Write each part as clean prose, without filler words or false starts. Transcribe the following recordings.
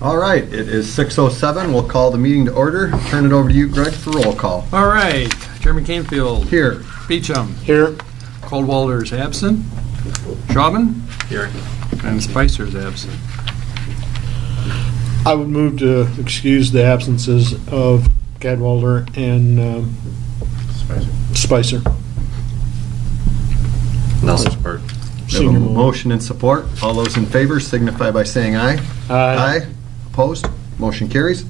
All right, it is 6:07. We'll call the meeting to order. Turn it over to you, Greg, for roll call. All right. Chairman Canfield. Here. Beecham. Here. Coldwalder's absent. Chauvin. Here. And Spicer's absent. I would move to excuse the absences of Cadwalder and Spicer. And I'll support. We have a motion and support. All those in favor signify by saying aye. Aye. Opposed? Motion carries.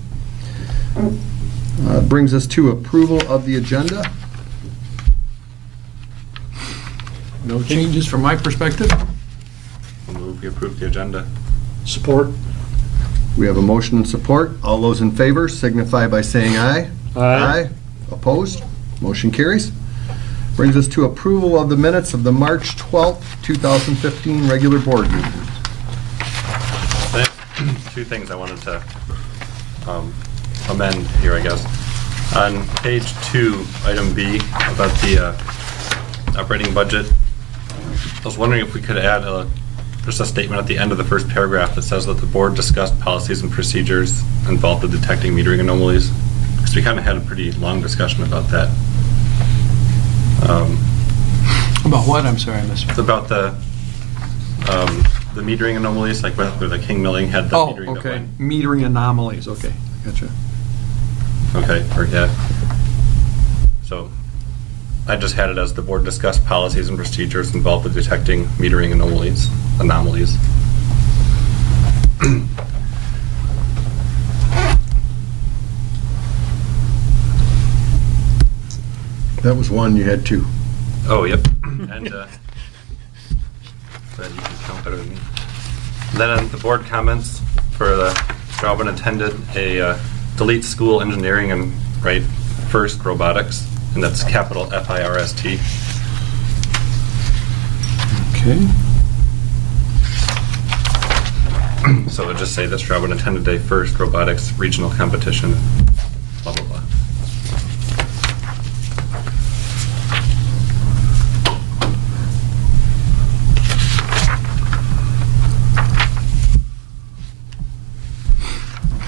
Brings us to approval of the agenda. No changes from my perspective. I'll move we approve the agenda. Support. We have a motion and support. All those in favor signify by saying aye. Aye. Opposed? Motion carries. Brings us to approval of the minutes of the March 12th, 2015 regular board meeting. Two things I wanted to amend here, I guess. On page 2, item B, about the operating budget, I was wondering if we could add just a statement at the end of the first paragraph that says that the board discussed policies and procedures involved in detecting metering anomalies, because we kind of had a pretty long discussion about that. About what? I'm sorry, I missed. It's about the metering anomalies, like where the King Milling had the metering. Oh, okay. Metering anomalies. Okay, gotcha. Okay, or yeah. So I just had it as the board discussed policies and procedures involved with detecting metering anomalies. That was one, you had two. Oh, yep. And glad you can count better than me. And then on the board comments for the Chauvin attended a delete school engineering and write first robotics, and that's capital FIRST. Okay. So it would just say that Chauvin attended a first robotics regional competition, blah, blah, blah.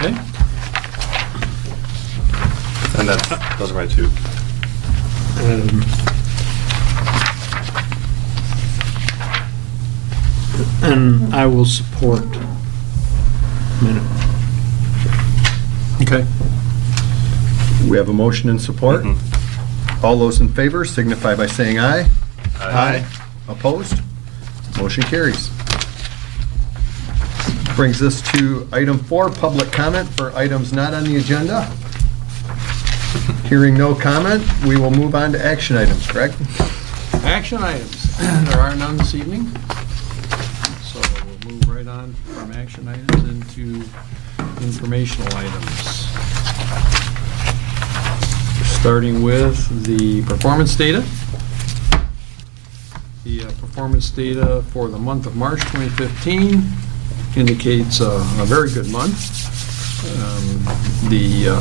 Okay. And those are my two. And I will support minute. Okay. We have a motion and support. Mm-hmm. All those in favor signify by saying aye. Aye. Opposed? Motion carries. Brings us to item 4, public comment for items not on the agenda. Hearing no comment, we will move on to action items, correct? Action items. There are none this evening. So we'll move right on from action items into informational items. Starting with the performance data. The performance data for the month of March 2015 indicates a very good month.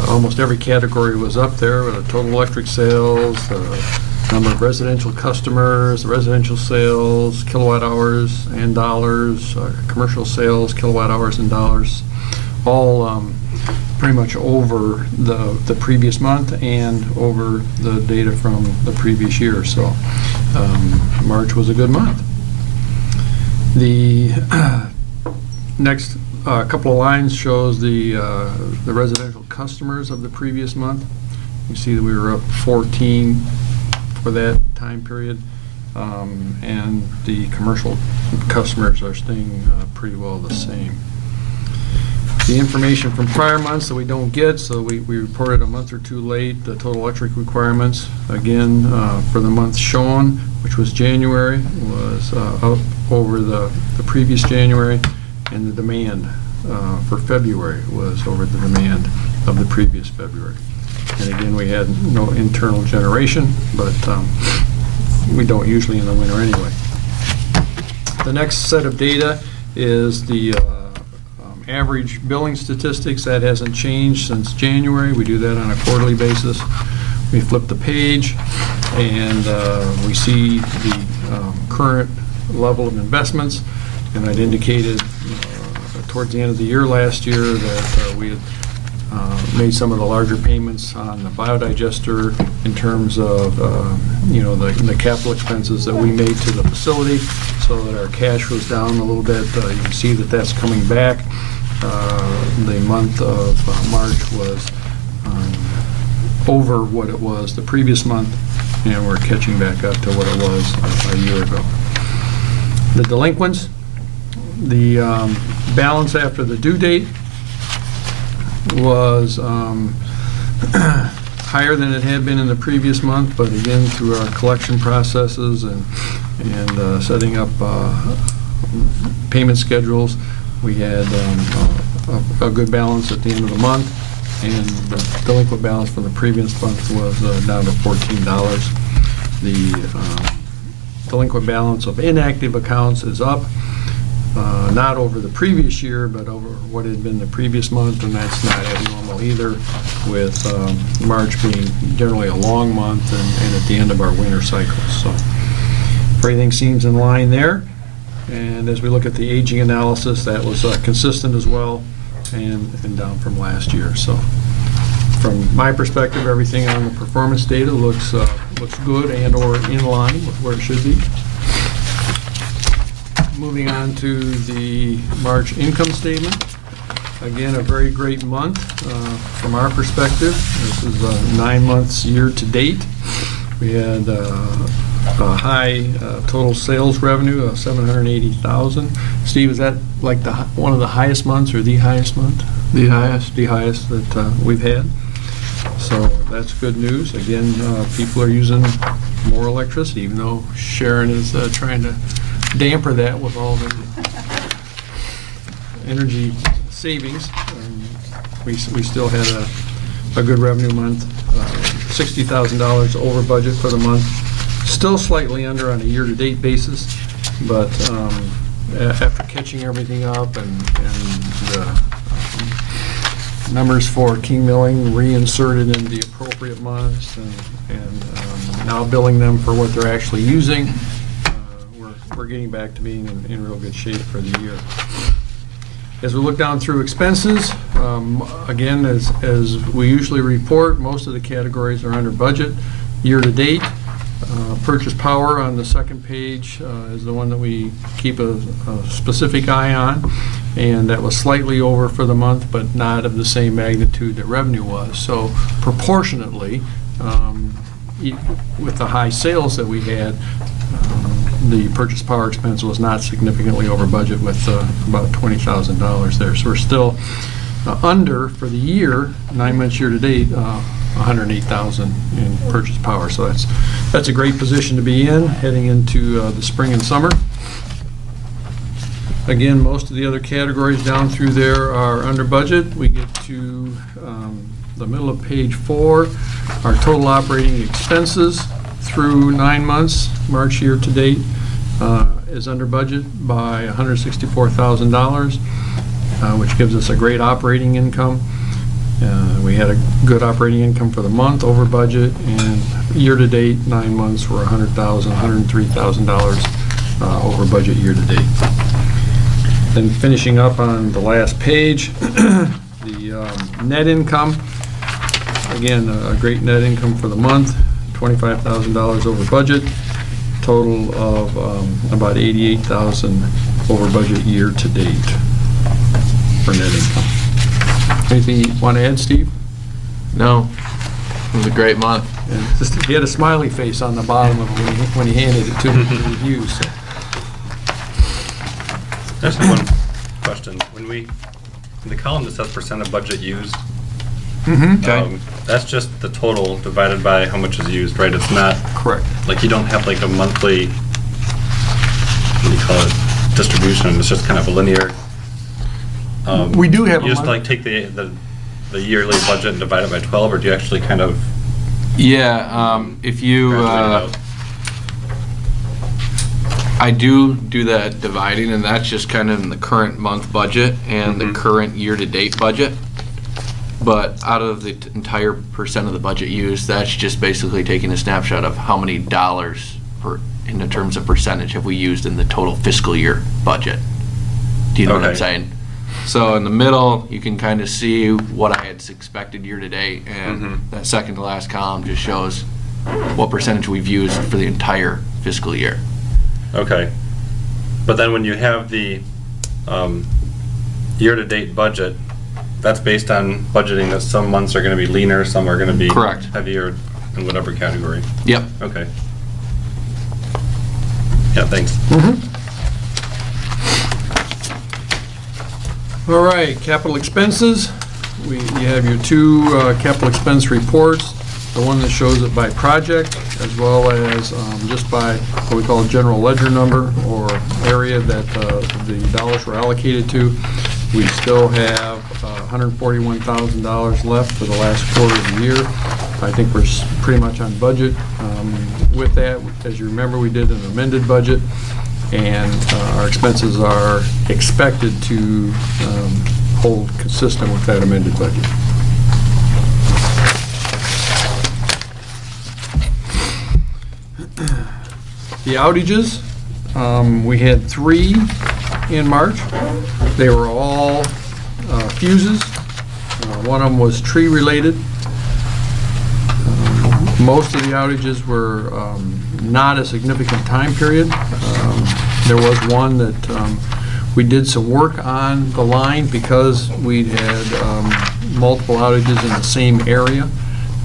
Almost every category was up there, with the total electric sales, the number of residential customers, residential sales, kilowatt hours and dollars, commercial sales, kilowatt hours and dollars, all pretty much over the previous month and over the data from the previous year. So March was a good month. The next couple of lines shows the residential customers of the previous month. You see that we were up 14 for that time period, and the commercial customers are staying pretty well the same. The information from prior months that we don't get, so we reported a month or two late, the total electric requirements, again, for the month shown, which was January, was up over the previous January, and the demand for February was over the demand of the previous February. And again, we had no internal generation, but we don't usually in the winter anyway. The next set of data is the average billing statistics. That hasn't changed since January. We do that on a quarterly basis. We flip the page and we see the current level of investments, and I'd indicated towards the end of the year last year that we had made some of the larger payments on the biodigester in terms of, the capital expenses that we made to the facility, so that our cash was down a little bit. You can see that that's coming back. The month of March was over what it was the previous month, and we're catching back up to what it was a year ago. The delinquents, the balance after the due date was higher than it had been in the previous month, but again, through our collection processes and setting up payment schedules, we had a good balance at the end of the month, and the delinquent balance from the previous month was down to $14. The delinquent balance of inactive accounts is up, not over the previous year, but over what had been the previous month, and that's not abnormal either, with March being generally a long month and at the end of our winter cycles. So everything seems in line there. And as we look at the aging analysis, that was consistent as well, and down from last year. So from my perspective, everything on the performance data looks good and or in line with where it should be. Moving on to the March income statement. Again, a very great month from our perspective. This is 9 months year to date. We had a high total sales revenue of $780,000. Steve, is that like one of the highest months or the highest month? The highest. The highest that we've had. So that's good news. Again, people are using more electricity, even though Sharon is trying to damper that with all the energy savings. We still had a good revenue month, $60,000 over budget for the month. Still slightly under on a year-to-date basis, but after catching everything up and the numbers for King Milling reinserted in the appropriate months and now billing them for what they're actually using, we're getting back to being in real good shape for the year. As we look down through expenses, again, as we usually report, most of the categories are under budget year to date. Purchase power on the second page is the one that we keep a specific eye on, and that was slightly over for the month, but not of the same magnitude that revenue was. So proportionately, with the high sales that we had, the purchase power expense was not significantly over budget with about $20,000 there. So we're still under for the year, 9 months year to date, $108,000 in purchase power. So that's a great position to be in heading into the spring and summer. Again, most of the other categories down through there are under budget. We get to the middle of page 4, our total operating expenses through 9 months, March year to date, is under budget by $164,000, which gives us a great operating income. We had a good operating income for the month over budget, and year to date, 9 months were $103,000 over budget year to date. Then finishing up on the last page, the net income. Again, a great net income for the month, $25,000 over budget, total of about $88,000 over budget year to date for net income. Anything you want to add, Steve? No. It was a great month. And just, he had a smiley face on the bottom of it when he handed it to me to review. So. I just have one question. In the column that says percent of budget used, that's just the total divided by how much is used, right? It's not correct. Like you don't have like a monthly, what do you call it, distribution. It's just kind of a linear. We do have. You just like take the yearly budget and divide it by 12, or do you actually kind of? Yeah, if you. I do that dividing, and that's just kind of in the current month budget and the current year-to-date budget. But out of the entire percent of the budget used, that's just basically taking a snapshot of how many dollars in the terms of percentage have we used in the total fiscal year budget. Do you know what I'm saying? So in the middle, you can kind of see what I had expected year to date, and Mhm. that second to last column just shows what percentage we've used for the entire fiscal year. Okay. But then when you have the year-to-date budget, that's based on budgeting that some months are going to be leaner, some are going to be Correct. heavier in whatever category. Yep. Okay. Yeah, thanks. All right, capital expenses. You have your two capital expense reports, the one that shows it by project, as well as just by what we call a general ledger number, or area that the dollars were allocated to. We still have $141,000 left for the last quarter of the year. I think we're pretty much on budget. With that, as you remember, we did an amended budget, and our expenses are expected to hold consistent with that amended budget. The outages, we had 3 in March. They were all fuses. One of them was tree related. Most of the outages were not a significant time period. There was one that we did some work on the line because we'd had multiple outages in the same area.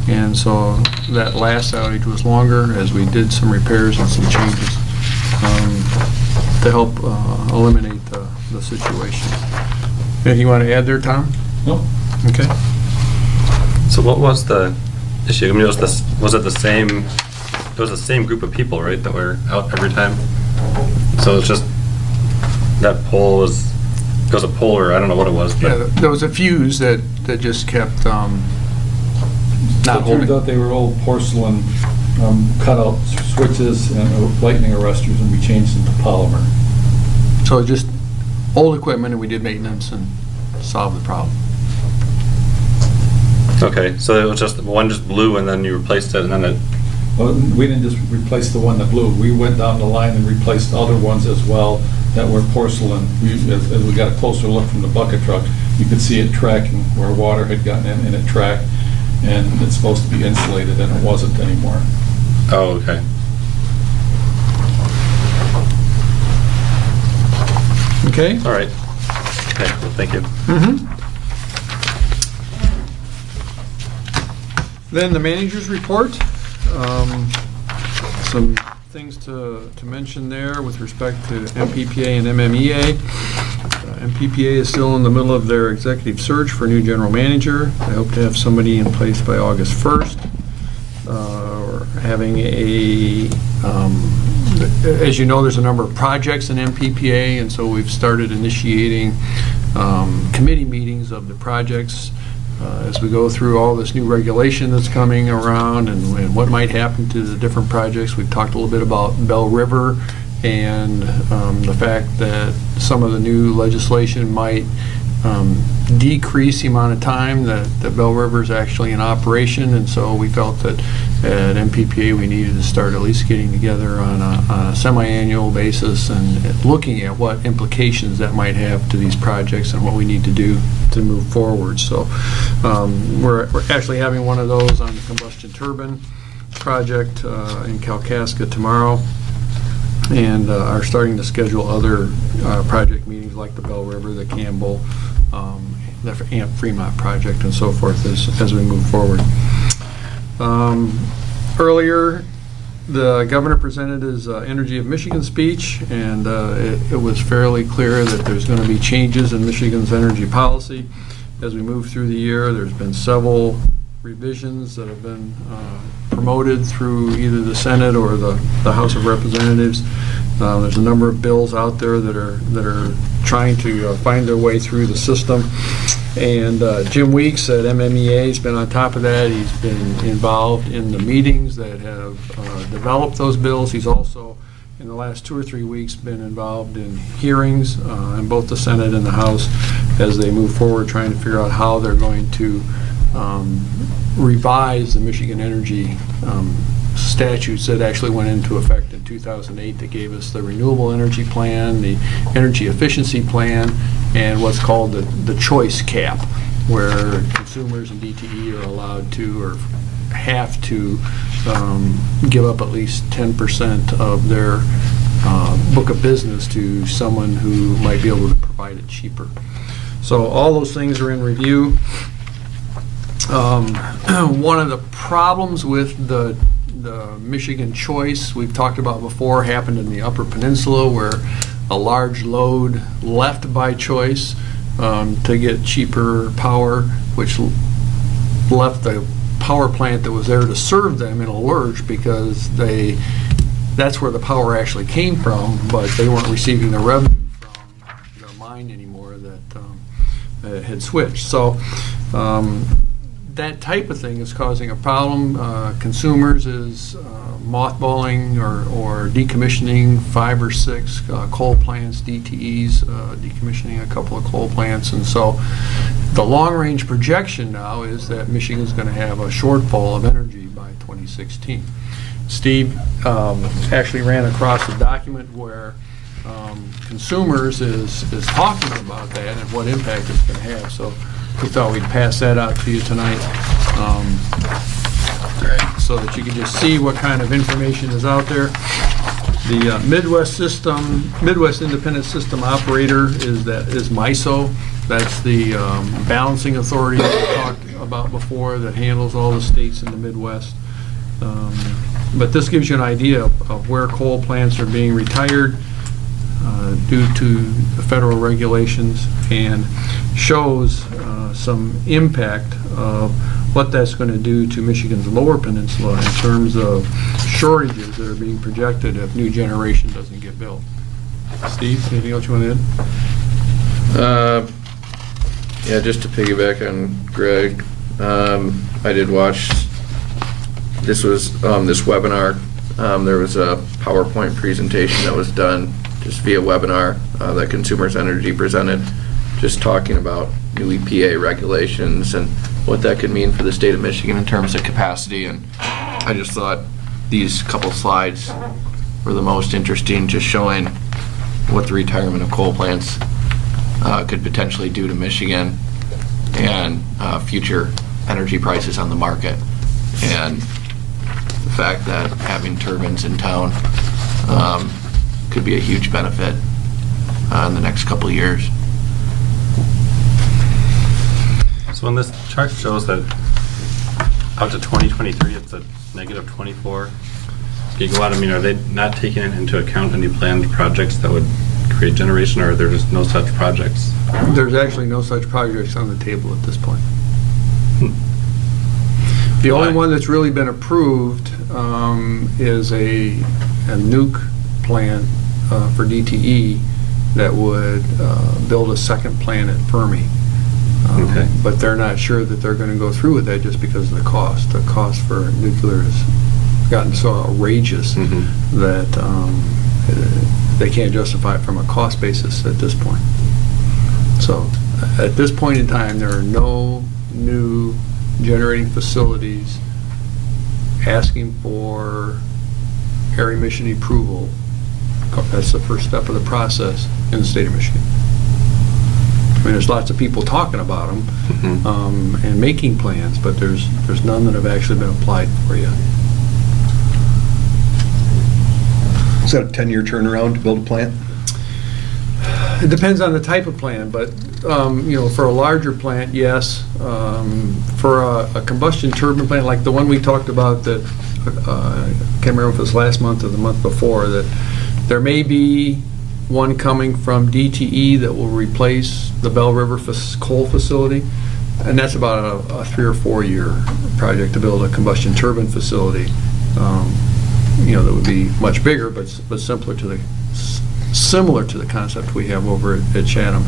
And so that last outage was longer as we did some repairs and some changes to help eliminate the situation. Anything you want to add there, Tom? No. Okay. So what was the issue? I mean, was it the same? It was the same group of people, right, that were out every time. So it's just that pole was. It was a pole, or I don't know what it was. But Yeah, there was a fuse that just kept not It holding. turns out they were old porcelain cutout switches and lightning arresters, and we changed them to polymer. So just old equipment, and we did maintenance and solved the problem. okay, so it was just one just blew, and then you replaced it, and then it. Well, we didn't just replace the one that blew. We went down the line and replaced other ones as well that were porcelain. As we got a closer look from the bucket truck, you could see it tracking where water had gotten in, and it tracked. And it's supposed to be insulated, and it wasn't anymore. Oh, okay. Okay? All right. Okay. Well, thank you. Then the manager's report. Some things to mention there with respect to MPPA and MMEA. MPPA is still in the middle of their executive search for a new general manager. I hope to have somebody in place by August 1st. We're having as you know, there's a number of projects in MPPA, and so we've started initiating committee meetings of the projects as we go through all this new regulation that's coming around and what might happen to the different projects. We've talked a little bit about Bell River and the fact that some of the new legislation might decrease the amount of time that Bell River is actually in operation, and so we felt that at MPPA we needed to start at least getting together on a semi-annual basis and looking at what implications that might have to these projects and what we need to do to move forward. So we're actually having one of those on the combustion turbine project in Kalkaska tomorrow, and are starting to schedule other project meetings like the Bell River, the Campbell, the Fremont project, and so forth as we move forward. Earlier, the governor presented his Energy of Michigan speech, and it was fairly clear that there's going to be changes in Michigan's energy policy as we move through the year. There's been several revisions that have been promoted through either the Senate or the House of Representatives. There's a number of bills out there that are trying to find their way through the system. And Jim Weeks at MMEA has been on top of that. He's been involved in the meetings that have developed those bills. He's also, in the last 2 or 3 weeks, been involved in hearings in both the Senate and the House as they move forward, trying to figure out how they're going to revise the Michigan energy statutes that actually went into effect in 2008 that gave us the renewable energy plan, the energy efficiency plan, and what's called the choice cap, where consumers and DTE are allowed to or have to give up at least 10% of their book of business to someone who might be able to provide it cheaper. So all those things are in review. One of the problems with the Michigan choice we've talked about before happened in the Upper Peninsula, where a large load left by choice to get cheaper power, which left the power plant that was there to serve them in a lurch, because that's where the power actually came from, but they weren't receiving the revenue from the mine anymore that had switched. So that type of thing is causing a problem. Consumers is mothballing or decommissioning 5 or 6 coal plants, DTEs, decommissioning a couple of coal plants. And so the long-range projection now is that Michigan's going to have a shortfall of energy by 2016. Steve actually ran across a document where consumers is talking about that and what impact it's going to have. So we thought we'd pass that out to you tonight, so that you can just see what kind of information is out there. The Midwest Independent System Operator is MISO. That's the balancing authority that we talked about before, that handles all the states in the Midwest. But this gives you an idea of where coal plants are being retired due to the federal regulations, and shows some impact of what that's going to do to Michigan's Lower Peninsula in terms of shortages that are being projected if new generation doesn't get built. Steve, anything else you want to add? Yeah, just to piggyback on Greg, I did watch, this was this webinar. There was a PowerPoint presentation that was done just via webinar that Consumers Energy presented, just talking about new EPA regulations and what that could mean for the state of Michigan in terms of capacity. And I just thought these couple slides were the most interesting, just showing what the retirement of coal plants could potentially do to Michigan and future energy prices on the market, and the fact that having turbines in town could be a huge benefit in the next couple of years. So when this chart shows that out to 2023 it's a negative 24 gigawatt, I mean, are they not taking into account any planned projects that would create generation, or are there just no such projects? There's actually no such projects on the table at this point. The only one that's really been approved is a nuke plant for DTE that would build a second plant at Fermi. Okay. But they're not sure that they're going to go through with that just because of the cost. The cost for nuclear has gotten so outrageous that they can't justify it from a cost basis at this point. So at this point in time, there are no new generating facilities asking for air emission approval. That's the first step of the process in the state of Michigan. I mean, there's lots of people talking about them and making plans, but there's none that have actually been applied for yet. Is that a 10-year turnaround to build a plant? It depends on the type of plant, but you know, for a larger plant, yes. For a combustion turbine plant like the one we talked about, that I can't remember if it was last month or the month before, that there may be one coming from DTE that will replace the Bell River coal facility, and that's about a 3 or 4 year project to build a combustion turbine facility. You know, that would be much bigger, but similar to the concept we have over at Chatham.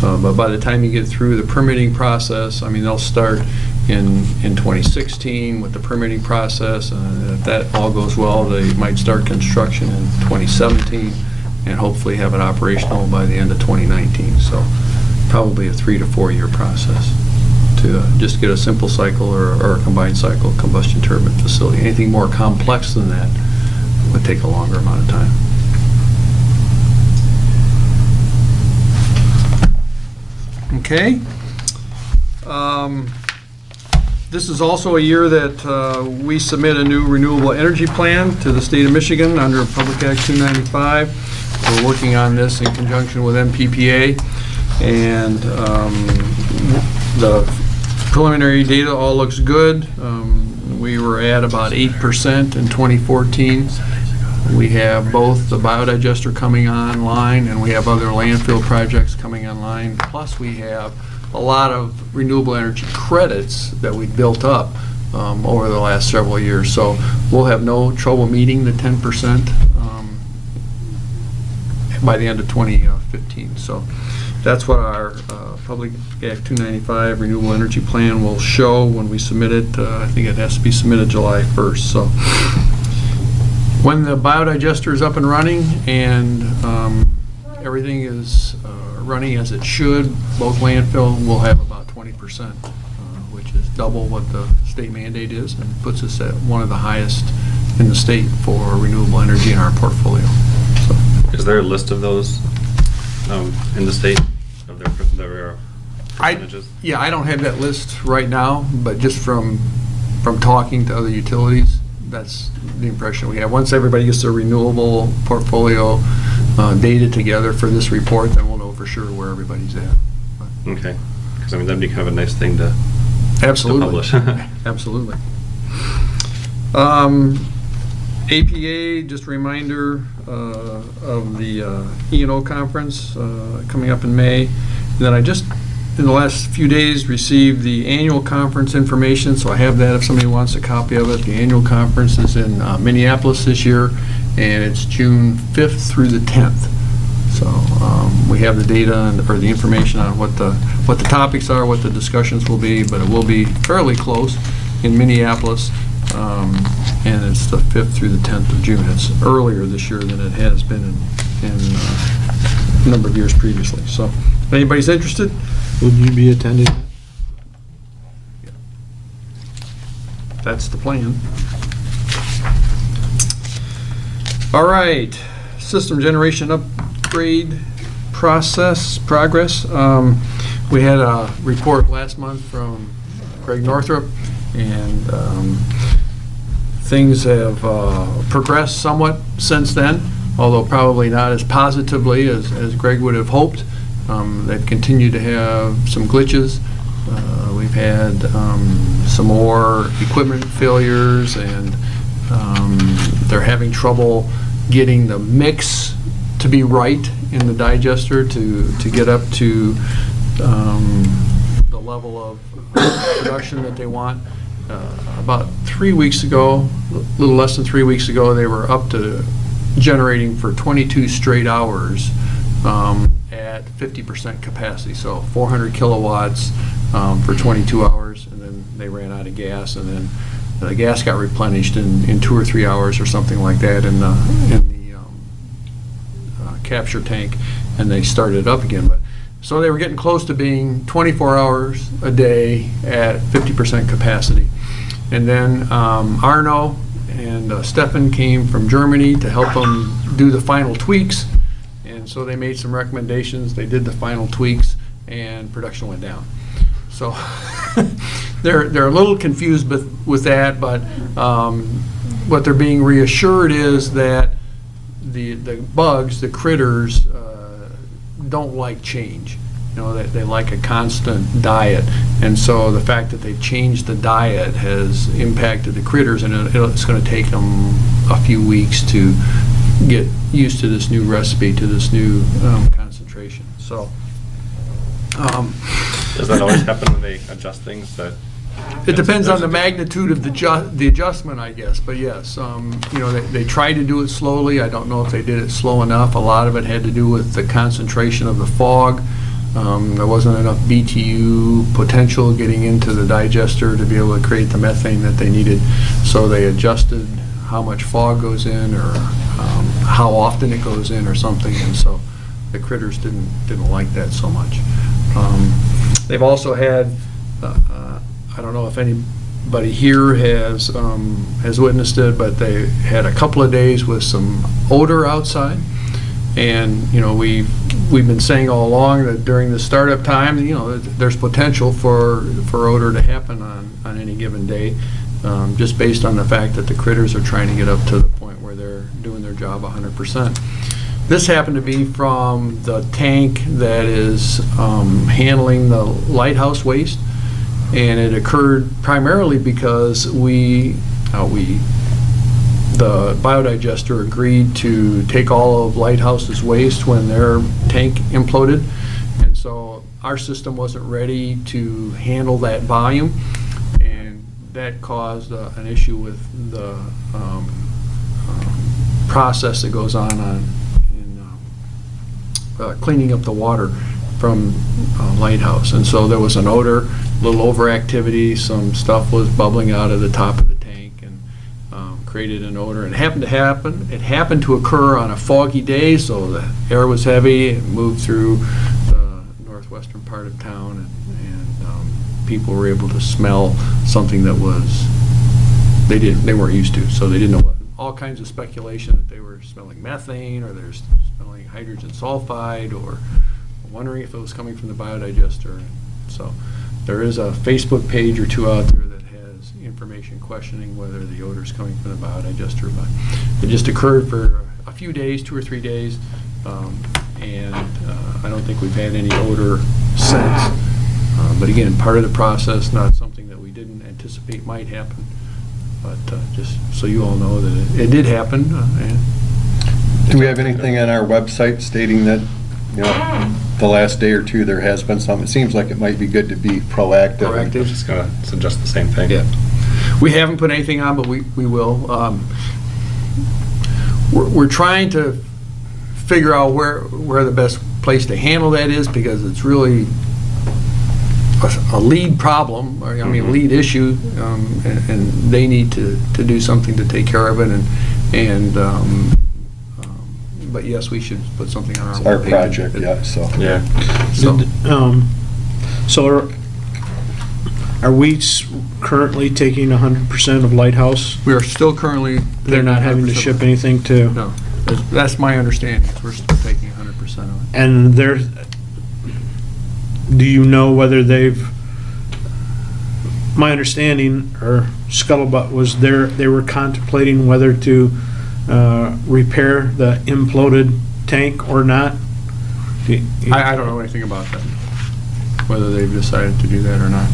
But by the time you get through the permitting process, I mean, they'll start in 2016 with the permitting process, and if that all goes well, they might start construction in 2017 and hopefully have it operational by the end of 2019. So probably a 3 to 4 year process to just get a simple cycle or a combined cycle combustion turbine facility. Anything more complex than that would take a longer amount of time. Okay. This is also a year that we submit a new renewable energy plan to the state of Michigan under Public Act 295. We're working on this in conjunction with MPPA, and the preliminary data all looks good. We were at about 8% in 2014. We have both the biodigester coming online, and we have other landfill projects coming online. Plus, we have a lot of renewable energy credits that we built up over the last several years. So we'll have no trouble meeting the 10% by the end of 2015. So that's what our Public Act 295 Renewable Energy Plan will show when we submit it. I think it has to be submitted July 1st. So when the biodigester is up and running and everything is running as it should, both landfill will have about 20%, which is double what the state mandate is, and puts us at one of the highest in the state for renewable energy in our portfolio. So. Is there a list of those in the state of their percentages? Yeah, I don't have that list right now, but just from talking to other utilities, that's the impression we have. Once everybody gets their renewable portfolio data together for this report, then we'll know for sure where everybody's at. But okay, because I mean that'd be kind of a nice thing to absolutely to publish. Absolutely. APA, just a reminder of the E&O conference coming up in May. And then I just, in the last few days, received the annual conference information, so I have that if somebody wants a copy of it. The annual conference is in Minneapolis this year, and it's June 5th through the 10th. So we have the data or the information on what the topics are, what the discussions will be, but it will be fairly close in Minneapolis. And it's the 5th through the 10th of June. It's earlier this year than it has been in a number of years previously. So if anybody's interested. Would you be attending that? That's the plan. All right, system generation upgrade progress. We had a report last month from Greg Northrup, and things have progressed somewhat since then, although probably not as positively as Greg would have hoped. They've continued to have some glitches. We've had some more equipment failures, and they're having trouble getting the mix to be right in the digester to get up to the level of production that they want. About 3 weeks ago, a little less than 3 weeks ago, they were up to generating for 22 straight hours at 50% capacity, so 400 kilowatts for 22 hours, and then they ran out of gas, and then the gas got replenished in 2 or 3 hours or something like that in the capture tank, and they started up again. But so they were getting close to being 24 hours a day at 50% capacity. And then Arno and Stefan came from Germany to help them do the final tweaks. And so they made some recommendations. They did the final tweaks, and production went down. So they're a little confused with that, but what they're being reassured is that the bugs, the critters, don't like change. You know, they like a constant diet, and so the fact that they've changed the diet has impacted the critters, and it's going to take them a few weeks to get used to this new recipe, to this new concentration. So does that always happen when they adjust things? That it depends on the magnitude of the adjustment, I guess. But yes, you know, they try to do it slowly. I don't know if they did it slow enough. A lot of it had to do with the concentration of the fog. There wasn't enough BTU potential getting into the digester to be able to create the methane that they needed. So they adjusted how much fog goes in, or how often it goes in, or something. And so the critters didn't like that so much. They've also had, I don't know if anybody here has witnessed it, but they had a couple of days with some odor outside, and you know, we we've been saying all along that during the startup time, you know, there's potential for odor to happen on any given day, just based on the fact that the critters are trying to get up to the point where they're doing their job 100%. This happened to be from the tank that is handling the lighthouse waste, and it occurred primarily because the biodigester agreed to take all of Lighthouse's waste when their tank imploded, and so our system wasn't ready to handle that volume, and that caused an issue with the process that goes on in cleaning up the water from Lighthouse. And so there was an odor, a little overactivity, some stuff was bubbling out of the top of the tank and created an odor. It happened to occur on a foggy day, so the air was heavy. It moved through the northwestern part of town, and people were able to smell something that they weren't used to, so they didn't know what. All kinds of speculation that they were smelling methane, or they're smelling hydrogen sulfide, or wondering if it was coming from the biodigester. So there is a Facebook page or two out there that has information questioning whether the odor is coming from the biodigester, but it just occurred for a few days, 2 or 3 days, and I don't think we've had any odor since. But again, part of the process, not something that we didn't anticipate might happen. But just so you all know that it did happen. Do we have anything on our website stating that, you know, the last day or two there has been some? It seems like it might be good to be proactive. I was just going to suggest the same thing. Yeah. We haven't put anything on, but we will. We're trying to figure out where the best place to handle that is, because it's really a lead problem, or I mean lead issue, and they need to do something to take care of it. But yes, we should put something on our webpage. Project, yeah. So yeah. So are we currently taking 100% of Lighthouse? We are still currently. They're not having to ship anything to. No, that's my understanding. We're still taking 100% of it. And do you know whether they've? My understanding, or scuttlebutt, was they were contemplating whether to repair the imploded tank or not. I don't know anything about that, whether they've decided to do that or not.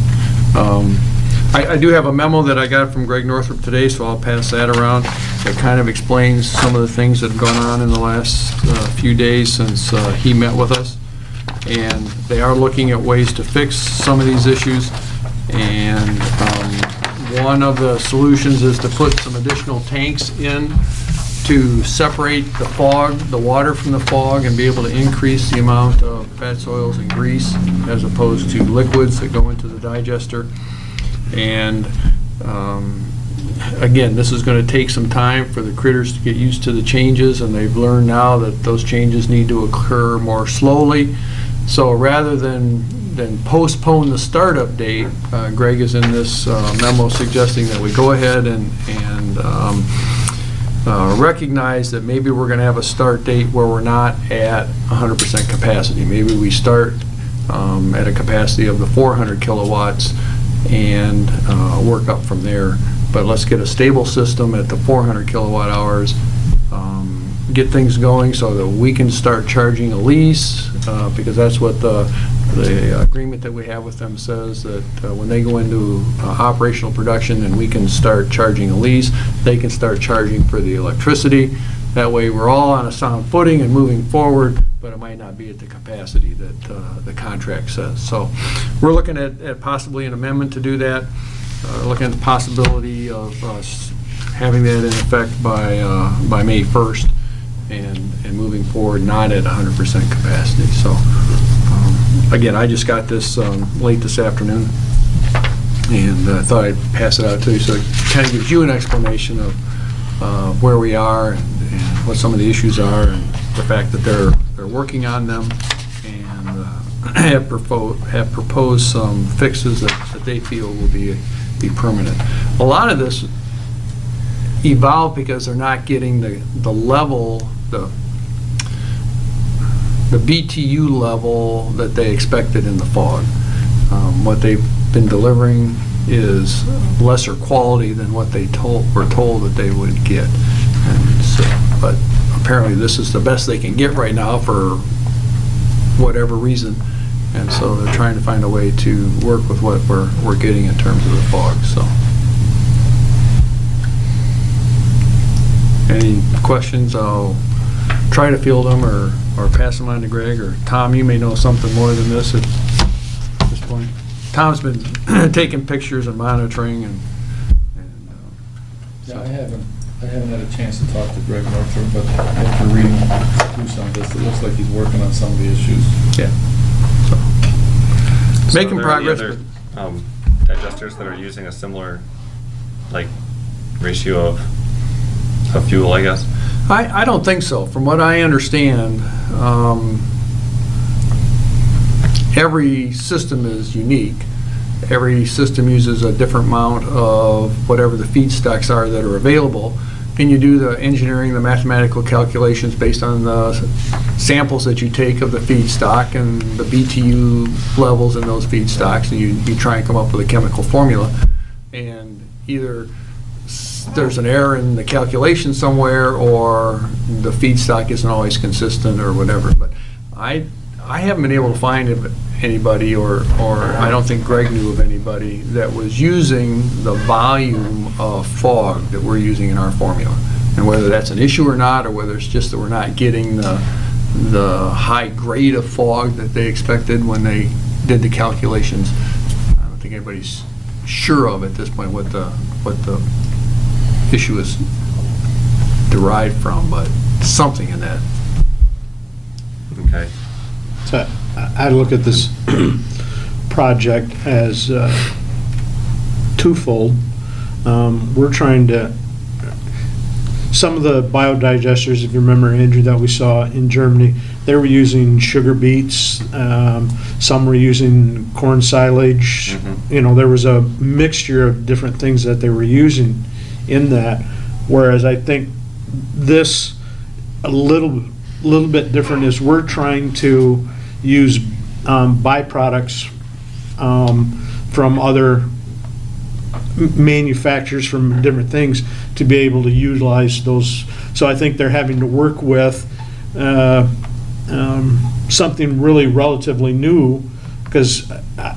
I do have a memo that I got from Greg Northrup today, so I'll pass that around. That kind of explains some of the things that have gone on in the last few days since he met with us. And they are looking at ways to fix some of these issues. And one of the solutions is to put some additional tanks in to separate the water from the fog, and be able to increase the amount of fats, oils, and grease as opposed to liquids that go into the digester. And again, this is going to take some time for the critters to get used to the changes, and they've learned now that those changes need to occur more slowly. So rather than postpone the startup date, Greg is in this memo suggesting that we go ahead and recognize that maybe we're going to have a start date where we're not at 100% capacity. Maybe we start at a capacity of the 400 kilowatts and work up from there. But let's get a stable system at the 400 kilowatt hours, get things going so that we can start charging a lease, because that's what the agreement that we have with them says, that when they go into operational production, then we can start charging a lease. They can start charging for the electricity. That way we're all on a sound footing and moving forward, but it might not be at the capacity that the contract says. So we're looking at possibly an amendment to do that, looking at the possibility of us having that in effect by May 1st. And moving forward, not at 100% capacity. So again, I just got this late this afternoon, and I thought I'd pass it out to you, so it kind of gives you an explanation of where we are and what some of the issues are, and the fact that they're working on them, and have proposed some fixes that they feel will be permanent. A lot of this evolved because they're not getting the level, the BTU level that they expected in the fog. What they've been delivering is lesser quality than what they were told that they would get. And so, but apparently this is the best they can get right now for whatever reason. And so they're trying to find a way to work with what we're getting in terms of the fog. So, any questions? I'll try to field them or pass them on to Greg, or Tom, you may know something more than this at this point. Tom's been taking pictures and monitoring, and yeah, I haven't had a chance to talk to Greg Northrup, but after reading through some of this, it looks like he's working on some of the issues. yeah. So, making progress. Are there any other digesters that are using a similar, like, ratio of fuel, I guess? I don't think so. From what I understand, every system is unique. Every system uses a different amount of whatever the feedstocks are that are available, and you do the engineering, the mathematical calculations based on the samples that you take of the feedstock and the BTU levels in those feedstocks, and you try and come up with a chemical formula. And either there's an error in the calculation somewhere, or the feedstock isn't always consistent, or whatever. But I haven't been able to find anybody, or I don't think Greg knew of anybody that was using the volume of fog that we're using in our formula. And whether that's an issue or not, or whether it's just that we're not getting the high grade of fog that they expected when they did the calculations, I don't think anybody's sure of at this point what the issue is derived from, but something in that. Okay. So I look at this project as twofold. We're trying to, some of the biodigesters, if you remember, Andrew, that we saw in Germany, they were using sugar beets, some were using corn silage. Mm-hmm. You know, there was a mixture of different things that they were using in that, whereas I think this a little bit different is we're trying to use byproducts from other manufacturers, from different things, to be able to utilize those. So I think they're having to work with something really relatively new, because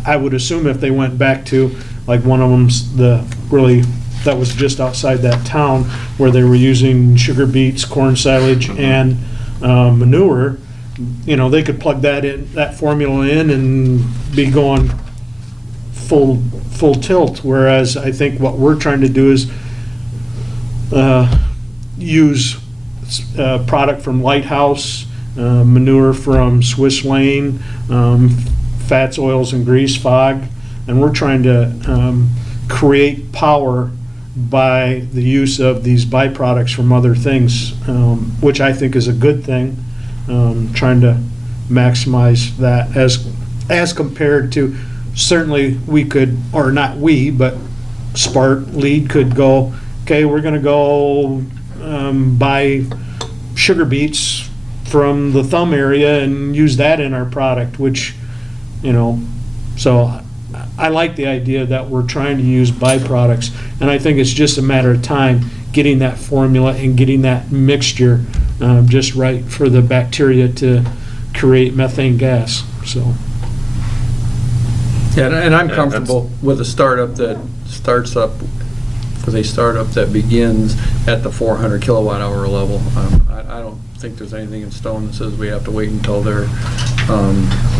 I would assume if they went back to, like, one of them's that was just outside that town, where they were using sugar beets, corn silage, and manure, you know, they could plug that formula in and be going full tilt. Whereas I think what we're trying to do is use product from Lighthouse, manure from Swiss Lane, fats, oils, and grease, fog, and we're trying to create power by the use of these byproducts from other things, which I think is a good thing. Trying to maximize that as compared to, certainly we could, or not we, but Spark Lead could go, okay, we're going to go buy sugar beets from the thumb area and use that in our product, which, you know, so I like the idea that we're trying to use byproducts, and I think it's just a matter of time getting that formula and getting that mixture just right for the bacteria to create methane gas. So, yeah, and I'm comfortable with a startup that starts up, with a startup that begins at the 400 kilowatt hour level. I don't think there's anything in stone that says we have to wait until they're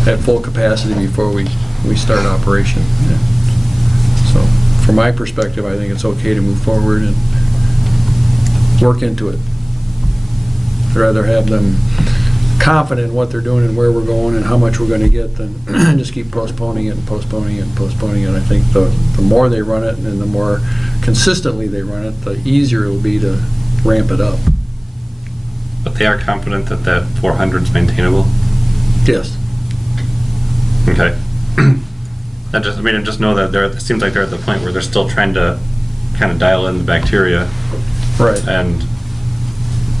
at full capacity before we start operation. Yeah. So from my perspective, I think it's okay to move forward and work into it. I'd rather have them confident in what they're doing and where we're going and how much we're going to get than just keep postponing it and postponing it and postponing it. I think the more they run it and the more consistently they run it, the easier it will be to ramp it up. But they are confident that that 400 is maintainable? Yes. Okay. I just know that it seems like they're at the point where they're still trying to kind of dial in the bacteria. Right. And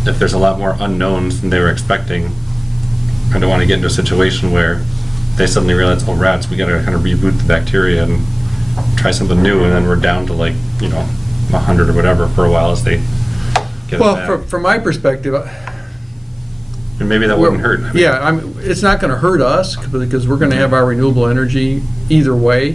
if there's a lot more unknowns than they were expecting, I don't want to get into a situation where they suddenly realize, oh, rats, we got to kind of reboot the bacteria and try something new, and then we're down to like, 100 or whatever for a while as they get it Well, back. from my perspective, And maybe that wouldn't hurt. I mean, yeah, it's not going to hurt us because we're going to have our renewable energy either way.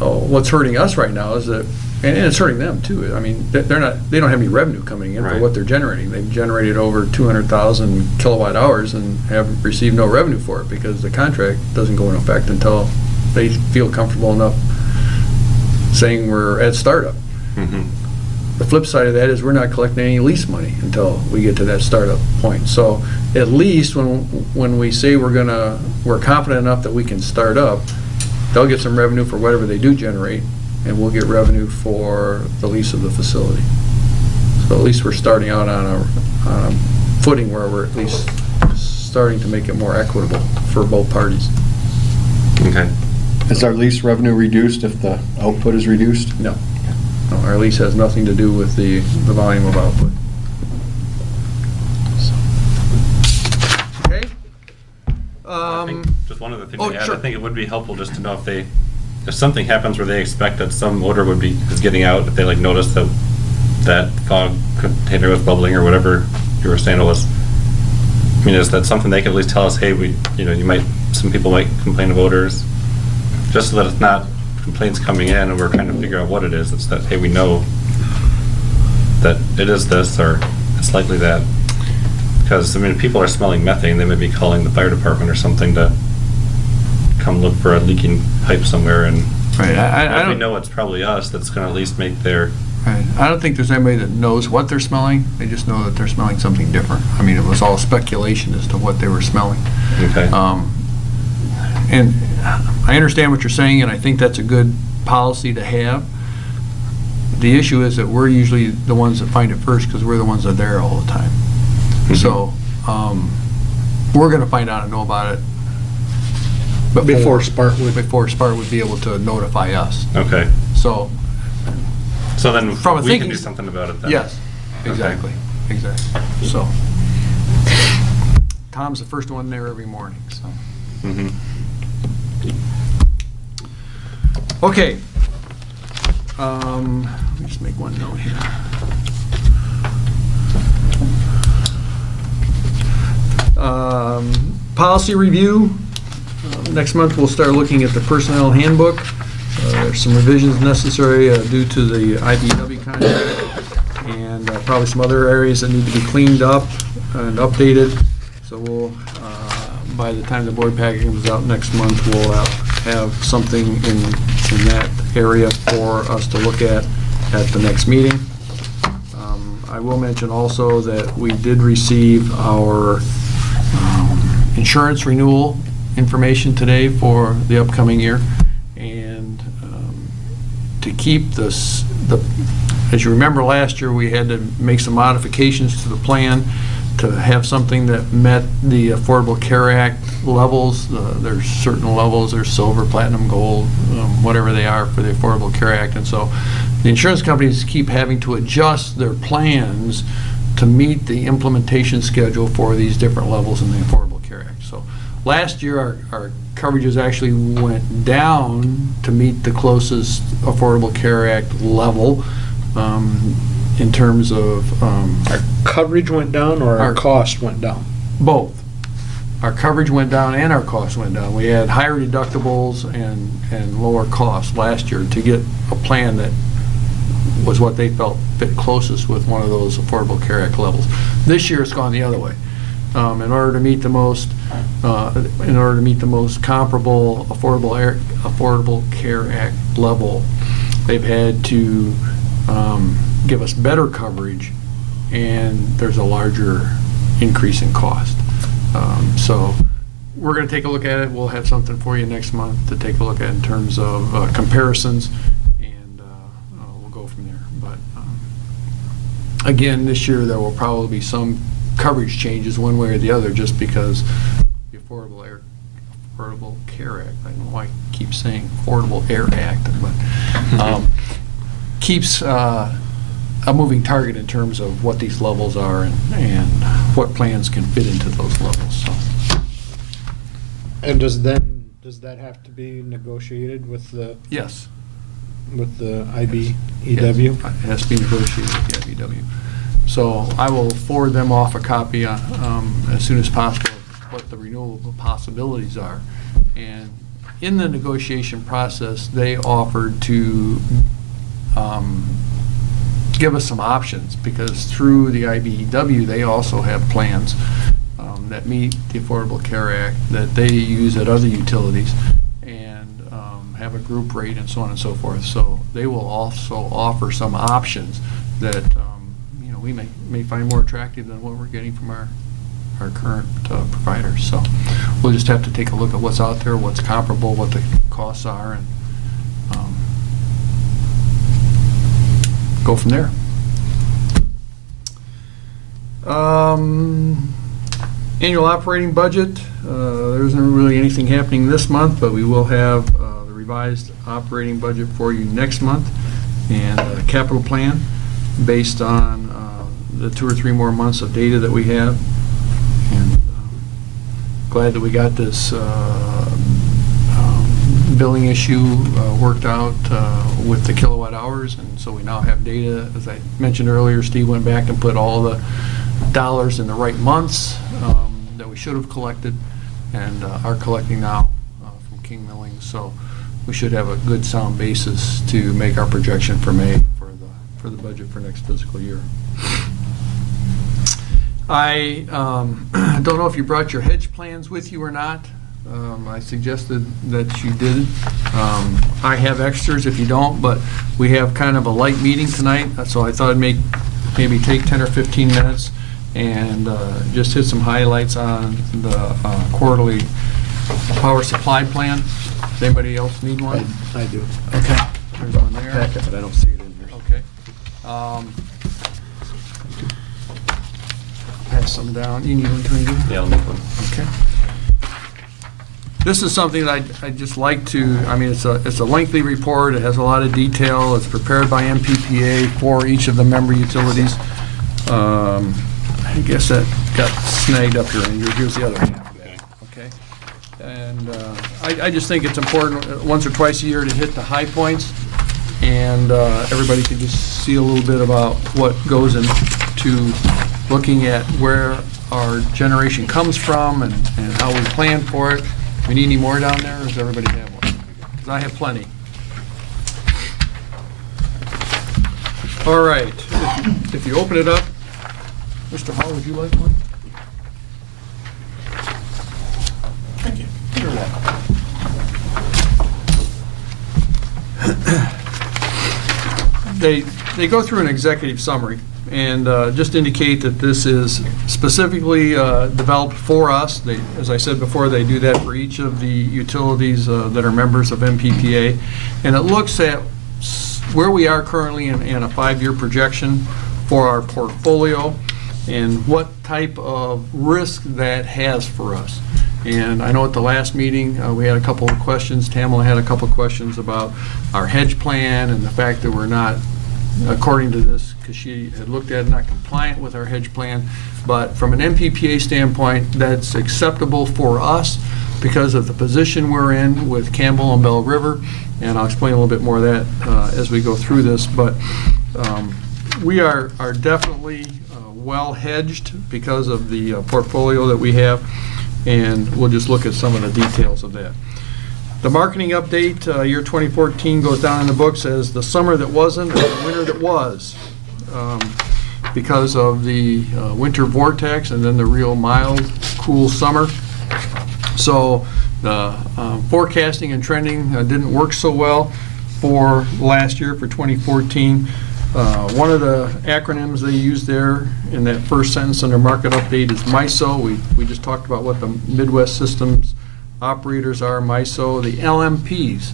What's hurting us right now is that, and it's hurting them too. I mean, they don't have any revenue coming in for Right. what they're generating. They've generated over 200,000 kilowatt hours and have received no revenue for it because the contract doesn't go in effect until they feel comfortable enough saying we're at startup. mhm. The flip side of that is we're not collecting any lease money until we get to that startup point. So at least when we say we're confident enough that we can start up, they'll get some revenue for whatever they do generate, and we'll get revenue for the lease of the facility. So at least we're starting out on a footing where we're at least starting to make it more equitable for both parties. Okay. Is our lease revenue reduced if the output is reduced? No. No, our lease has nothing to do with the volume of output. Okay? I think just one other thing oh, to add, sure. I think it would be helpful just to know if something happens where they expect that some odor is getting out, if they like notice that fog container was bubbling or whatever you were saying it was. I mean, is that something they could at least tell us, hey, some people might complain of odors, just so that it's not complaints coming in and we're trying to figure out what it is. It's that, hey, we know that it is this or it's likely that. Because, I mean, if people are smelling methane, they may be calling the fire department or something to come look for a leaking pipe somewhere. And Right. if we know it's probably us, that's going to at least make their... Right. I don't think there's anybody that knows what they're smelling. They just know that they're smelling something different. I mean, it was all speculation as to what they were smelling. Okay. And I understand what you're saying, and I think that's a good policy to have. The issue is that we're usually the ones that find it first because we're the ones that are there all the time. So we're going to find out and know about it Before Spark would be able to notify us. Okay. So then from a we can thinking- do something about it then. yes, exactly, exactly. So Tom's the first one there every morning. So Mm-hmm. okay. Let me just make one note here. Policy review. Next month, we'll start looking at the personnel handbook. There's some revisions necessary due to the IBW contract and probably some other areas that need to be cleaned up and updated. So we'll, by the time the board package comes out next month, we'll have something in that area for us to look at the next meeting. I will mention also that we did receive our insurance renewal information today for the upcoming year, and to keep this, as you remember last year, we had to make some modifications to the plan to have something that met the Affordable Care Act levels. There's certain levels, there's silver, platinum, gold, whatever they are for the Affordable Care Act, and so the insurance companies keep having to adjust their plans to meet the implementation schedule for these different levels in the Affordable Care Act. So last year, our coverages actually went down to meet the closest Affordable Care Act level in terms of Our coverage went down or our cost went down? both. Our coverage went down and our costs went down. We had higher deductibles and lower costs last year to get a plan that was what they felt fit closest with one of those Affordable Care Act levels. This year, it's gone the other way. In order to meet the most comparable Affordable Care Act level, they've had to give us better coverage, and there's a larger increase in cost. So we're going to take a look at it. We'll have something for you next month to take a look at in terms of comparisons, and we'll go from there. But again, this year there will probably be some coverage changes one way or the other, just because the Affordable Care Act, I don't know why I keep saying Affordable Air Act, but keeps a moving target in terms of what these levels are and what plans can fit into those levels. So And does that have to be negotiated with the Yes. IBEW? Yes, it has to be negotiated with the IBEW. So I will forward them off a copy as soon as possible of what the renewable possibilities are. And in the negotiation process, they offered to give us some options, because through the IBEW, they also have plans that meet the Affordable Care Act that they use at other utilities, and have a group rate and so on and so forth. So they will also offer some options that we may find more attractive than what we're getting from our current providers. So we'll just have to take a look at what's out there, what's comparable, what the costs are, and go from there. Annual operating budget. There isn't really anything happening this month, but we will have the revised operating budget for you next month, and a capital plan based on the 2 or 3 more months of data that we have. And glad that we got this billing issue worked out with the kilowatt hours, and so we now have data. As I mentioned earlier, Steve went back and put all the dollars in the right months that we should have collected, and are collecting now from King Milling. So we should have a good sound basis to make our projection for May for the budget for next fiscal year. I don't know if you brought your hedge plans with you or not. I suggested that you did. I have extras if you don't, but we have kind of a light meeting tonight, so I thought I'd maybe take 10 or 15 minutes and just hit some highlights on the quarterly power supply plan. Does anybody else need one? I do. Okay. There's one there. Packet, but I don't see it in here. Okay. Pass some down. You need one, Tony? Yeah, I'll make one. Okay. This is something that I just like to, I mean, it's a lengthy report. It has a lot of detail. It's prepared by MPPA for each of the member utilities. I guess that got snagged up here, and here's the other half of that. Okay. And I just think it's important once or twice a year to hit the high points, and everybody can just see a little bit about what goes into looking at where our generation comes from and how we plan for it. Do we need any more down there, or does everybody have one? Because I have plenty. All right. If you open it up, Mr. Hall, would you like one? Thank you. You're welcome. They go through an executive summary and just indicate that this is specifically developed for us. As I said before, they do that for each of the utilities that are members of MPPA, and it looks at where we are currently in a 5-year projection for our portfolio and what type of risk that has for us. And I know at the last meeting we had a couple of questions. Tamala had a couple of questions about our hedge plan and the fact that we're not, according to this, because she had looked at it, not compliant with our hedge plan. But from an MPPA standpoint, that's acceptable for us because of the position we're in with Campbell and Bell River. And I'll explain a little bit more of that as we go through this. But we are definitely well hedged because of the portfolio that we have. And we'll just look at some of the details of that. The marketing update, year 2014 goes down in the books as the summer that wasn't or the winter that was, because of the winter vortex and then the real mild, cool summer. So the forecasting and trending didn't work so well for last year, for 2014. One of the acronyms they used there in that first sentence under market update is MISO. We just talked about what the Midwest Systems operators are, MISO. The LMPs.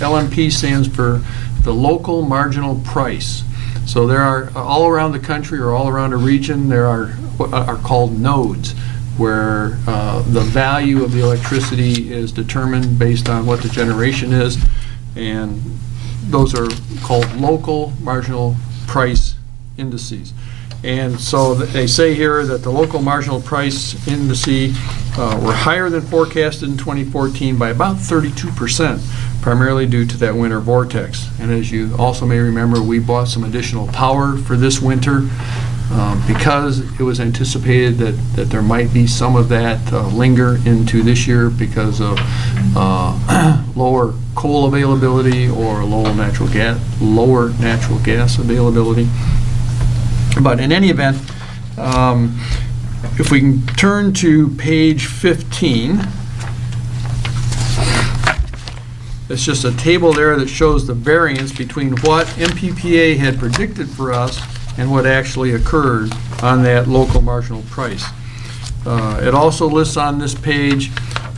LMP stands for the local marginal price. So there are all around the country or all around a region, there are what are called nodes, where the value of the electricity is determined based on what the generation is, and those are called local marginal price indices. And so they say here that the local marginal price indice were higher than forecasted in 2014 by about 32%, primarily due to that winter vortex. And as you also may remember, we bought some additional power for this winter because it was anticipated that there might be some of that linger into this year because of lower coal availability or lower natural gas availability. But in any event, if we can turn to page 15, it's just a table there that shows the variance between what MPPA had predicted for us and what actually occurred on that local marginal price. It also lists on this page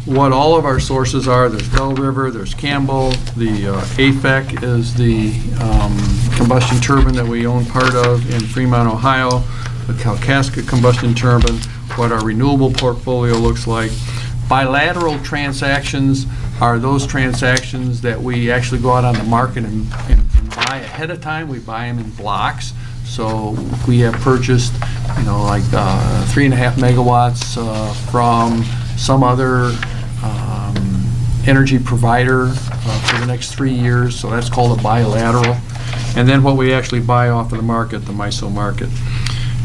what all of our sources are. There's Bell River, there's Campbell, the AFEC is the combustion turbine that we own part of in Fremont, Ohio, the Kalkaska combustion turbine, what our renewable portfolio looks like. Bilateral transactions are those transactions that we actually go out on the market and buy ahead of time. We buy them in blocks. So we have purchased, like 3.5 megawatts from some other energy provider for the next 3 years. So that's called a bilateral. And then what we actually buy off of the market, the MISO market.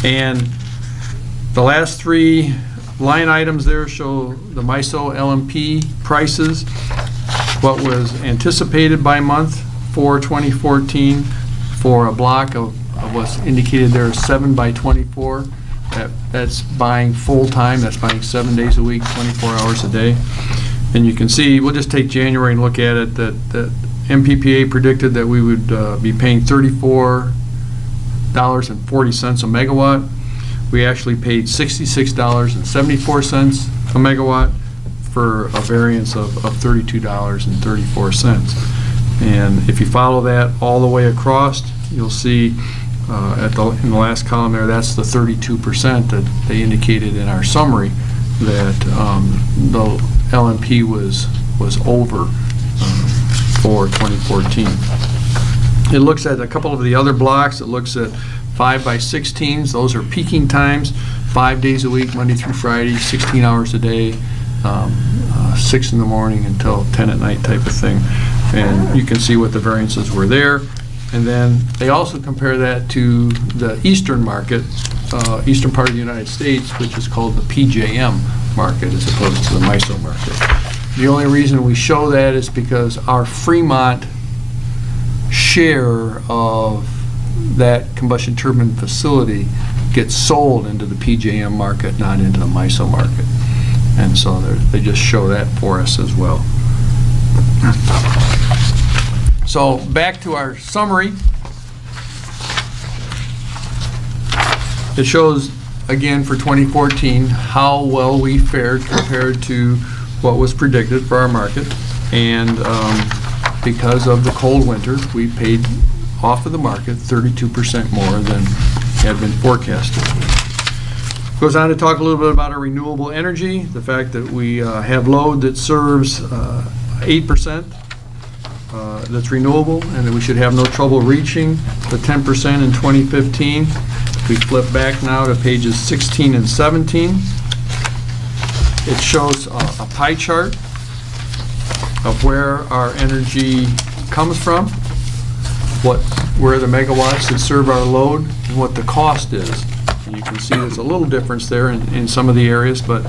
And the last three line items there show the MISO LMP prices, what was anticipated by month for 2014 for a block of what's indicated there is 7 by 24. That's buying full time, that's buying 7 days a week, 24 hours a day. And you can see, we'll just take January and look at it, that MPPA predicted that we would be paying $34.40 a megawatt. We actually paid $66.74 a megawatt for a variance of $32.34. And if you follow that all the way across, you'll see in the last column there, that's the 32% that they indicated in our summary that the LMP was over for 2014. It looks at a couple of the other blocks. It looks at 5 by 16s. Those are peaking times, 5 days a week, Monday through Friday, 16 hours a day, 6 in the morning until 10 at night type of thing. And you can see what the variances were there. And then they also compare that to the eastern market, eastern part of the United States, which is called the PJM market as opposed to the MISO market. The only reason we show that is because our Fremont share of that combustion turbine facility gets sold into the PJM market, not into the MISO market. And so they just show that for us as well. So back to our summary. It shows, again, for 2014, how well we fared compared to what was predicted for our market. And because of the cold winter, we paid off of the market 32% more than had been forecasted. Goes on to talk a little bit about our renewable energy, the fact that we have load that serves 8% that's renewable, and that we should have no trouble reaching the 10% in 2015. We flip back now to pages 16 and 17. It shows a pie chart of where our energy comes from, where the megawatts that serve our load, and what the cost is. And you can see there's a little difference there in some of the areas, but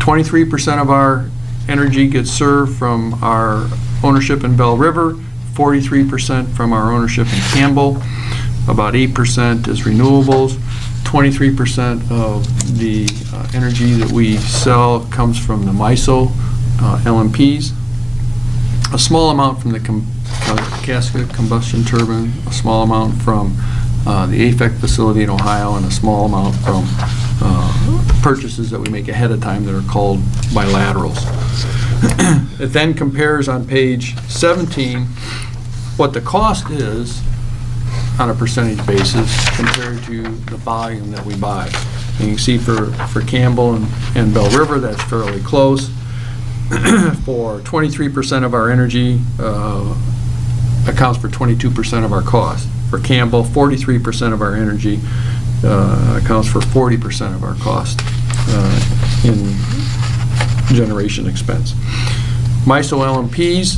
23% of our energy gets served from our ownership in Bell River, 43% from our ownership in Campbell, about 8% is renewables, 23% of the energy that we sell comes from the MISO LMPs, a small amount from the Kalkaska combustion turbine, a small amount from the AFEC facility in Ohio, and a small amount from purchases that we make ahead of time that are called bilaterals. It then compares on page 17 what the cost is on a percentage basis compared to the volume that we buy. And you can see for Campbell and Bell River, that's fairly close. For 23% of our energy accounts for 22% of our cost. For Campbell, 43% of our energy accounts for 40% of our cost. in generation expense. MISO LMPs,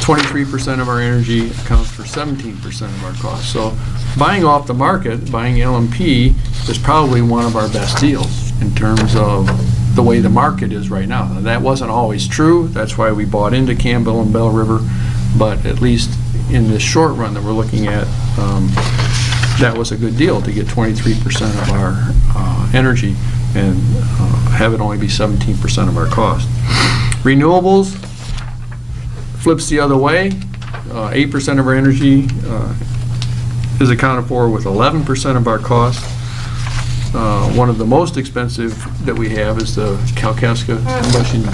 23% of our energy accounts for 17% of our costs. So buying off the market, buying LMP is probably one of our best deals in terms of the way the market is right now. Now, that wasn't always true. That's why we bought into Campbell and Bell River. But at least in this short run that we're looking at, that was a good deal to get 23% of our energy and have it only be 17% of our cost. Renewables flips the other way. 8% of our energy is accounted for with 11% of our cost. One of the most expensive that we have is the Kalkaska combustion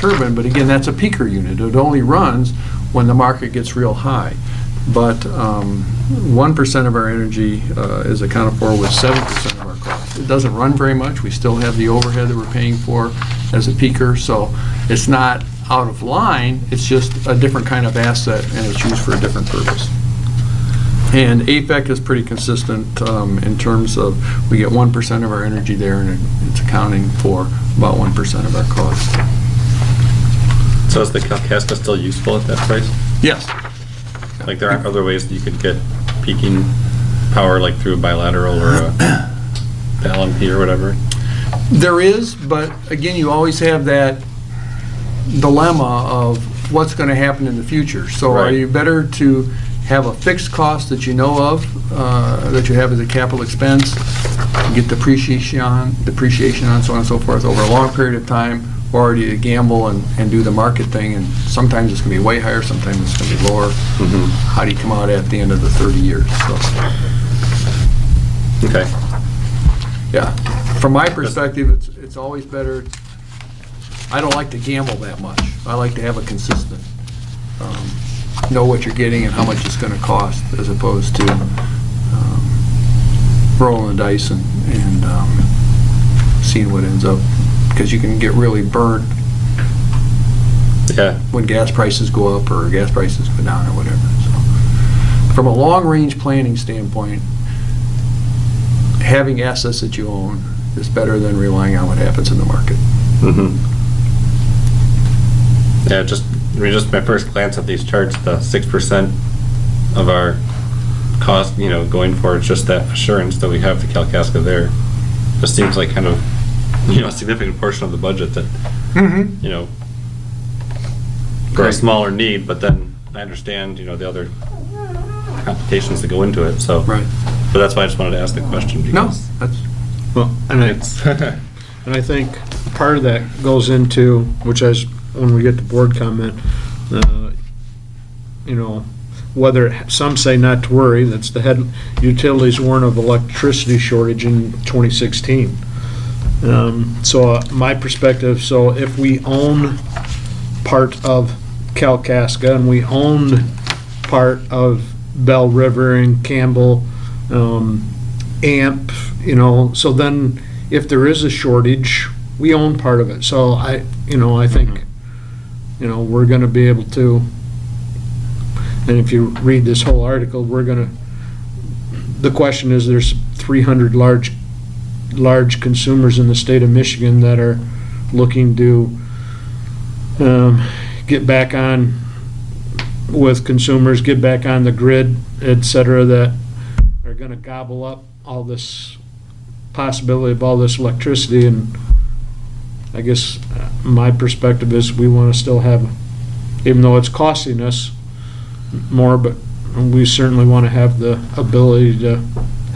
turbine, but again, that's a peaker unit. It only runs when the market gets real high. But 1% of our energy is accounted for with 7% of our cost. It doesn't run very much. We still have the overhead that we're paying for as a peaker, so it's not out of line. It's just a different kind of asset, and it's used for a different purpose. And AFEC is pretty consistent in terms of we get 1% of our energy there, and it's accounting for about 1% of our cost. So is the Kalkaska still useful at that price? Yes. Like there aren't other ways that you could get peaking power like through a bilateral or a LMP or whatever? There is, but again, you always have that dilemma of what's going to happen in the future. So Right. are you better to have a fixed cost that you know of, that you have as a capital expense, get depreciation on, so on and so forth over a long period of time, or do you gamble and do the market thing, and sometimes it's going to be way higher, sometimes it's going to be lower. Mm-hmm. How do you come out at the end of the 30 years? So, Okay. yeah, from my perspective, it's always better. I don't like to gamble that much. I like to have a consistent, know what you're getting and how much it's going to cost, as opposed to rolling the dice and seeing what ends up, because you can get really burnt Yeah. when gas prices go up or gas prices go down or whatever. So, from a long-range planning standpoint, having assets that you own is better than relying on what happens in the market. Mm-hmm. Yeah, just my first glance at these charts, the 6% of our cost, going for it's just that assurance that we have the Kalkaska there. Just seems like kind of, a significant portion of the budget that, for a Right. smaller need, but then I understand, the other complications that go into it, so. Right. But that's why I just wanted to ask the question, No, because that's, Well, and it's, I think part of that goes into, which is when we get to board comment, whether, some say not to worry, that's the head, utilities warn of electricity shortage in 2016. So my perspective, so if we own part of Kalkaska and we own part of Bell River and Campbell, AMP, so then if there is a shortage, we own part of it. So I think, we're gonna be able to, and if you read this whole article, the question is there's 300 large consumers in the state of Michigan that are looking to get back on with consumers, get back on the grid, et cetera, that are gonna gobble up all this possibility of all this electricity. And I guess my perspective is we want to still have, even though it's costing us more, but we certainly want to have the ability to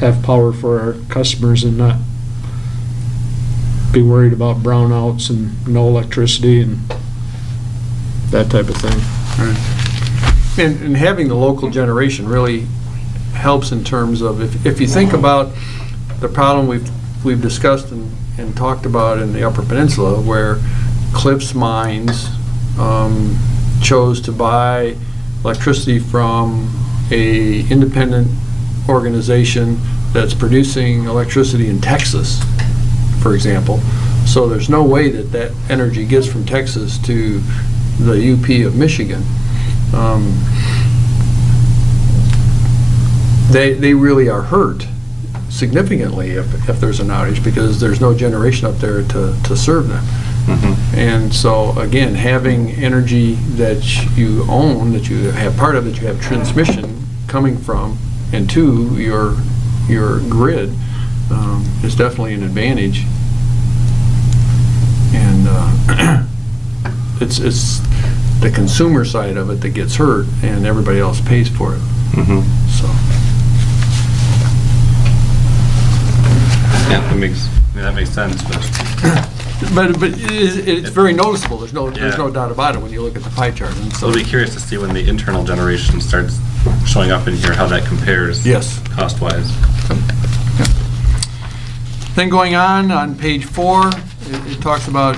have power for our customers and not be worried about brownouts and no electricity and that type of thing. right. And having the local generation really helps in terms of, if you think about the problem we've discussed and talked about in the Upper Peninsula, where Cliffs Mines chose to buy electricity from a independent organization that's producing electricity in Texas, for example. So there's no way that energy gets from Texas to the UP of Michigan. They really are hurt. significantly if there's an outage, because there's no generation up there to serve them. And so again, having energy that you own, that you have part of it, you have transmission coming from and to your grid, is definitely an advantage. And it's the consumer side of it that gets hurt, and everybody else pays for it. So. Yeah, that makes sense. But it's very noticeable. There's no doubt about it when you look at the pie chart. And so I'll be curious to see when the internal generation starts showing up in here, how that compares. Yes. Cost-wise. Then going on page 4, it talks about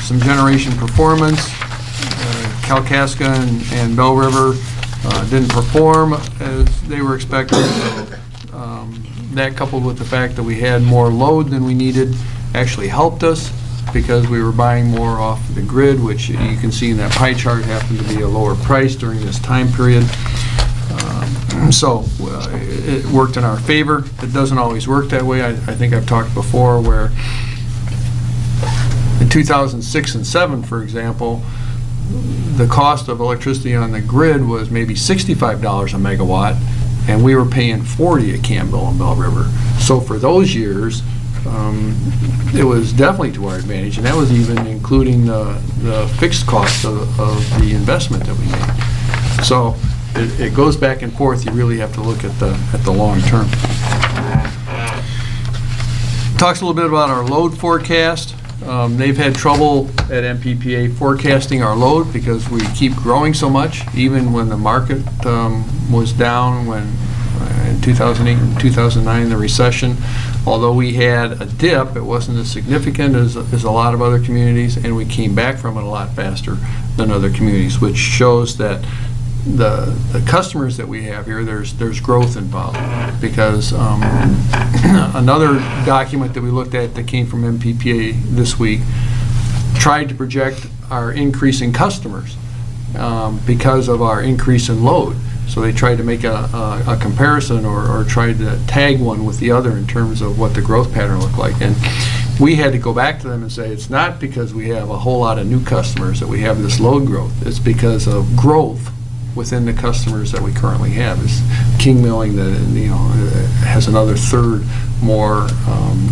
some generation performance. Kalkaska and Bell River didn't perform as they were expected. So, that coupled with the fact that we had more load than we needed actually helped us, because we were buying more off the grid, which you can see in that pie chart happened to be a lower price during this time period. So it worked in our favor. It doesn't always work that way. I think I've talked before where in 2006 and 7, for example, the cost of electricity on the grid was maybe $65 a megawatt, and we were paying $40 at Campbell and Bell River. So for those years, it was definitely to our advantage, and that was even including the fixed cost of the investment that we made. So it goes back and forth. You really have to look at the long term. Talks a little bit about our load forecast. They've had trouble at MPPA forecasting our load because we keep growing so much, even when the market was down when in 2008 and 2009, the recession. Although we had a dip, it wasn't as significant as a lot of other communities, and we came back from it a lot faster than other communities, which shows that the customers that we have here, there's growth involved. Because another document that we looked at that came from MPPA this week tried to project our increase in customers because of our increase in load. So they tried to make a comparison or tried to tag one with the other in terms of what the growth pattern looked like. And we had to go back to them and say, it's not because we have a whole lot of new customers that we have this load growth. It's because of growth within the customers that we currently have. Is King Milling that has another third more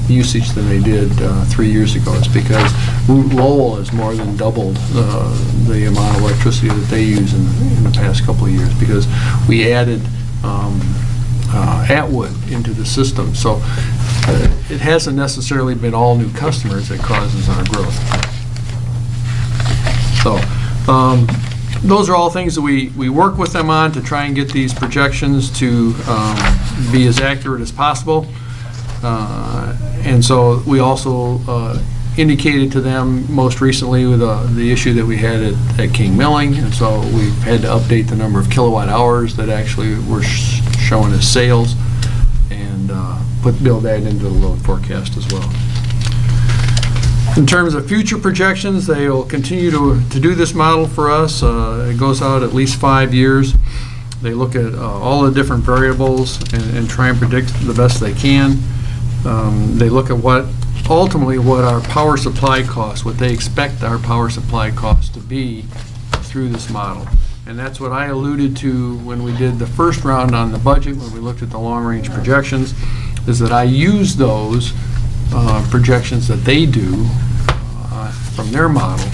usage than they did 3 years ago. It's because Lowell has more than doubled the amount of electricity that they use in the past couple of years, because we added Atwood into the system. So it hasn't necessarily been all new customers that causes our growth. So those are all things that we work with them on to try and get these projections to be as accurate as possible. And so we also indicated to them most recently with the issue that we had at King Milling, and so we've had to update the number of kilowatt hours that actually were shown as sales, and build that into the load forecast as well. In terms of future projections, they will continue to do this model for us. It goes out at least 5 years. They look at all the different variables and try and predict the best they can. They look at ultimately what our power supply costs, what they expect our power supply costs to be through this model. And that's what I alluded to when we did the first round on the budget, when we looked at the long-range projections, is that I use those projections that they do from their model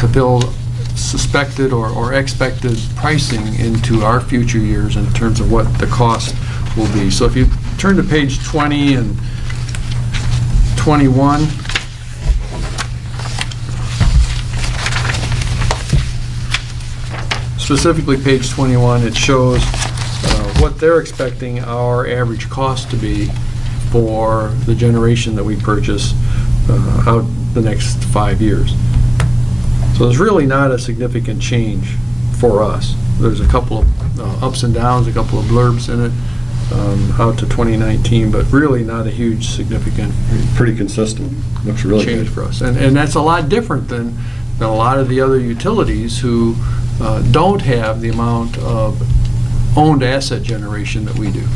to build suspected or expected pricing into our future years in terms of what the cost will be. So if you turn to page 20 and 21, specifically page 21, it shows what they're expecting our average cost to be for the generation that we purchase out the next 5 years. So there's really not a significant change for us. There's a couple of ups and downs, a couple of blurbs in it out to 2019, but really not a huge significant Pretty consistent. Looks really change good for us. And that's a lot different than a lot of the other utilities who don't have the amount of owned asset generation that we do.